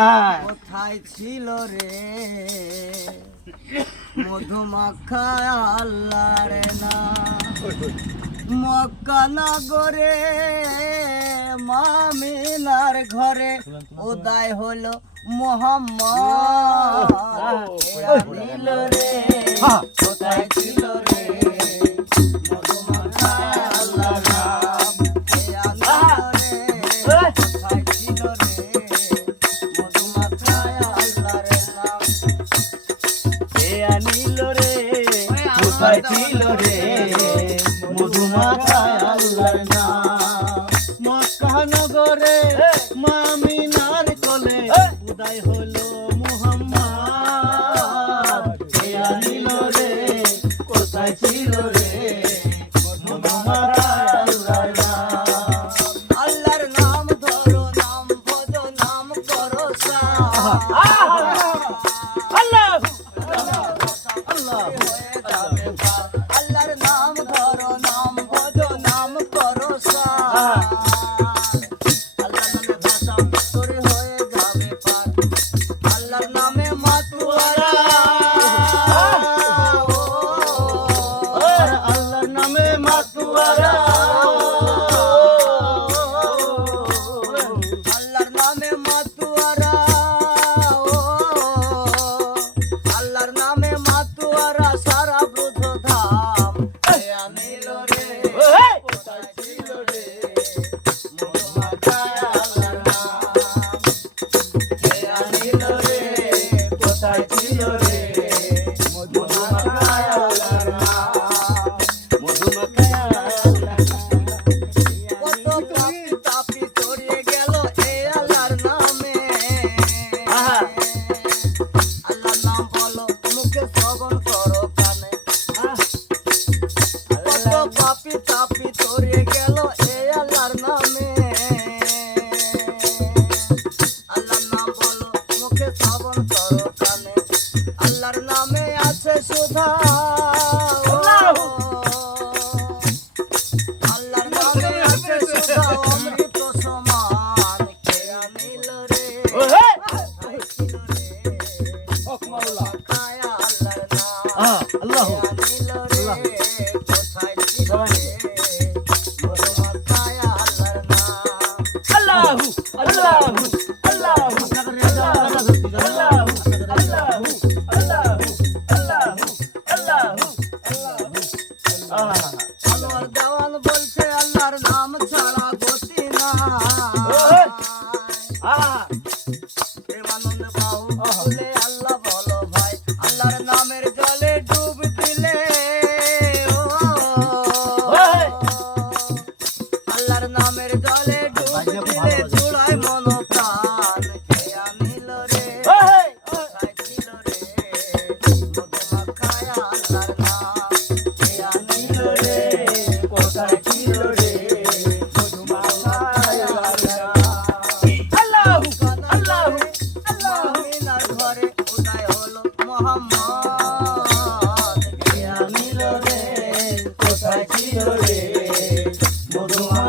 কোথায় ছিল রে মধুমাখা আল্লাহর নাম মক্কা নগরে মামিনার ঘরে উদয় হলো মোহাম্মদ ছিল রে কোথায় ছিল রে মধুমাখা আল্লাহর নাম কোথায় ছিল রে মধুমাখা আল্লাহর নাম আনিল রে কোথায় ছিল রে মধুমাখা আল্লাহর নাম মক্কা নগরে মামিনার কোলে উদয় হলো মুহাম্মদ আনিল রে কোথায় ছিল রে মধুমাখা আল্লাহর নাম আল্লাহর নাম ধরো নাম ভজো নাম করো আল্লাহর নাম ধরো নাম ভজো নাম করো আল্লাহর নামে ভাষা তোরে হয়ে যাবে পার আল্লাহর নামে মাতুয়ারা আল্লাহর নামে মাতুয়ারা আল্লাহর নামে মাতুয়ারা আল্লাহর নামে মাতুয়ারা সারা ব্রজ ধাম আনিল রে কোথায় ছিল রে মধুমাখা আল্লাহর নাম আনিল রে কোথায় ছিল রে মধুমাখা আল্লাহর নাম মধুমাখা আল্লাহর নাম কত পাপি তাপি চড়িয়ে গেল এ আল্লাহর নামে আল্লাহর নাম বলো মুখে শ্রবণ করো কানে কত পাপি তাপি চড়িয়ে গেল এ আল্লাহর নামে আল্লাহর নাম বলো মুখে শ্রবণ করো কানে আল্লাহর নামে আছে সুধা আল্লাহর নামে আছে সুধা অমৃত সমান কে আনিল রে কোথায় ছিল রে মধুমাখা আল্লাহর নাম আল্লাহু আনিল রে কোথায় ছিল রে মধুমাখা আল্লাহর নাম আল্লাহু আল্লাহু আল্লাহু আনোয়ার দেওয়ান বলছে আল্লাহর নাম ছাড়া গতি না প্রেমানন্দ বাহু বলে আল্লাহ বলো ভাই আল্লাহর নামের জলে ডুব দিলে আল্লাহর নামের জলে ডুব দিলে জুড়ায় মন প্রাণ কে আনিল রে কোথায় ছিল রে মধুমাখা আল্লাহর নাম কে আনিল রে কোথায় ছিল রে মধুমাখা আল্লাহর নাম মামিনার ঘরে উদয় হলো মোহাম্মদ কে আনিল রে কোথায় ছিল রে মধুমাখা